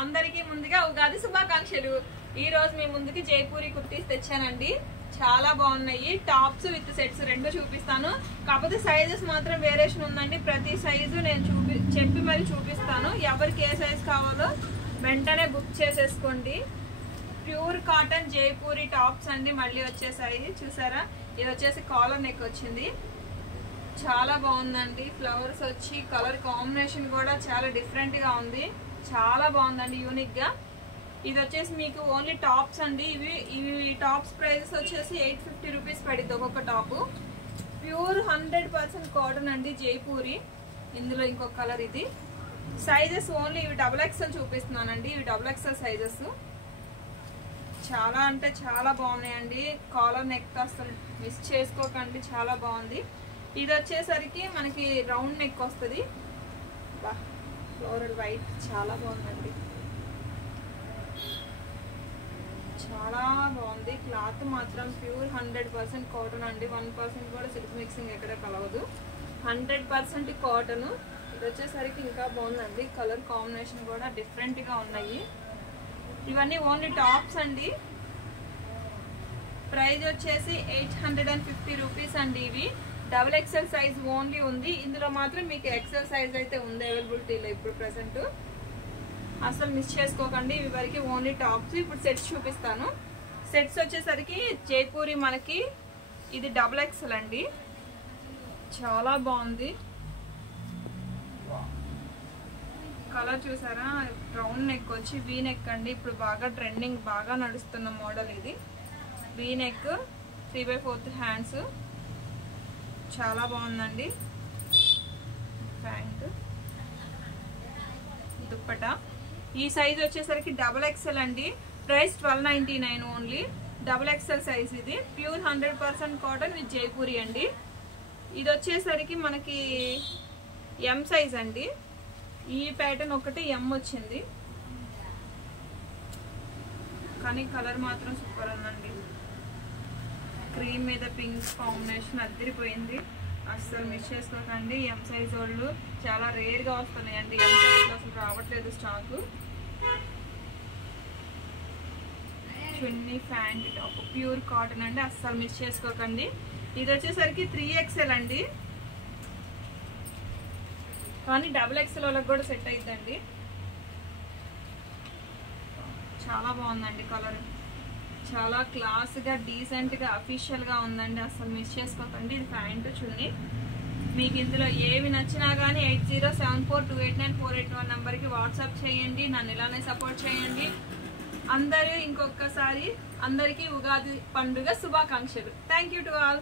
అందరికీ ముందుగా ఉగాది శుభాకాంక్షలు. ఈ రోజు మీ ముందుకి జైపూరి కుర్తీస్ తెచ్చానండి. చాలా బాగున్నాయి. టాప్స్ విత్ సెట్స్ రెండు చూపిస్తాను. కాకపోతే సైజెస్ మాత్రం వేరియేషన్ ఉందండి. ప్రతి సైజు నేను చెప్పి మరి చూపిస్తాను. ఎవరికి ఏ సైజ్ కావాలో వెంటనే బుక్ చేసేసుకోండి. ప్యూర్ కాటన్ జైపూరి టాప్స్ అండి మళ్ళీ వచ్చేసాయి. చూసారా, ఇది వచ్చేసి కాలర్ నెక్ వచ్చింది. చాలా బాగుందండి. ఫ్లవర్స్ వచ్చి కలర్ కాంబినేషన్ కూడా చాలా డిఫరెంట్ గా ఉంది. చాలా బాగుందండి, యూనిక్ గా. ఇది వచ్చేసి మీకు ఓన్లీ టాప్స్ అండి. ఇవి టాప్స్ ప్రైజెస్ వచ్చేసి 850 రూపీస్ పడింది ఒక్కొక్క టాప్. ప్యూర్ 100% కాటన్ అండి జైపూరి. ఇందులో ఇంకొక కలర్. ఇది సైజెస్ ఓన్లీ ఇవి XXL చూపిస్తున్నానండి. ఇవి XXL సైజెస్. చాలా అంటే చాలా బాగున్నాయండి. కాలర్ నెక్ అసలు మిస్ చేసుకోకండి, చాలా బాగుంది. ఇది వచ్చేసరికి మనకి రౌండ్ నెక్ వస్తుంది. ఫ్లోరల్ వైట్ చాలా బాగుందండి. చాలా బాగుంది. క్లాత్ మాత్రం ప్యూర్ 100% కాటన్ అండి. 1% కూడా సిల్క్ మిక్సింగ్ ఎక్కడ కలవదు. 100% కాటన్. ఇది వచ్చేసరికి ఇంకా బాగుందండి. కలర్ కాంబినేషన్ కూడా డిఫరెంట్ గా ఉన్నాయి. ఇవన్నీ ఓన్లీ టాప్స్ అండి. ప్రైస్ వచ్చేసి 850 రూపీస్ అండి. ఇవి XXL సైజ్ ఓన్లీ ఉంది. ఇందులో మాత్రం మీకు XL సైజ్ అయితే ఉంది అవైలబిలిటీలో ఇప్పుడు ప్రెసెంట్. అసలు మిస్ చేసుకోకండి. ఇవి వరకు ఓన్లీ టాప్స్. ఇప్పుడు సెట్స్ చూపిస్తాను. సెట్స్ వచ్చేసరికి జైపూరి మనకి ఇది XXL అండి. చాలా బాగుంది. కలర్ చూసారా, రౌండ్ నెక్ వచ్చి వీ నెక్ అండి. ఇప్పుడు బాగా ట్రెండింగ్, బాగా నడుస్తున్న మోడల్ ఇది. V neck, 3/4 hands. చాలా బాగుందండి. ప్యాంట్, దుప్పటా. ఈ సైజ్ వచ్చేసరికి XXL అండి. Price 1299 only. XXL సైజ్ ఇది. ప్యూర్ 100% కాటన్ విత్ జైపూరి అండి. ఇది వచ్చేసరికి మనకి M సైజ్ అండి. ఈ ప్యాటర్న్ ఒకటి M వచ్చింది, కానీ కలర్ మాత్రం సూపర్ ఉందండి. క్రీమ్ మీద పింక్ కాంబినేషన్ అదిరిపోయింది. అస్సలు మిస్ చేసుకోకండి. M సైజ్ వాళ్ళు చాలా రేర్ గా వస్తున్నాయండి. M సైజ్ అసలు రావట్లేదు స్టాక్. చున్నీ, ప్యాంట్, టాప్, ప్యూర్ కాటన్ అండి. అస్సలు మిస్ చేసుకోకండి. ఇది వచ్చేసరికి 3XL అండి, కానీ XXL వాళ్ళకి కూడా సెట్ అయిద్దండి. చాలా బాగుందండి కలర్. చాలా క్లాస్ గా, డీసెంట్ గా, అఫీషియల్ గా ఉందండి. అసలు మిస్ చేసుకోకండి. ఇది ప్యాంటు, చున్నీ. మీకు ఇందులో ఏవి నచ్చినా కానీ 8074289481 నెంబర్కి వాట్సాప్ చేయండి. నన్ను ఇలానే సపోర్ట్ చేయండి. ఇంకొకసారి అందరికీ ఉగాది పండుగ శుభాకాంక్షలు. Thank you to all.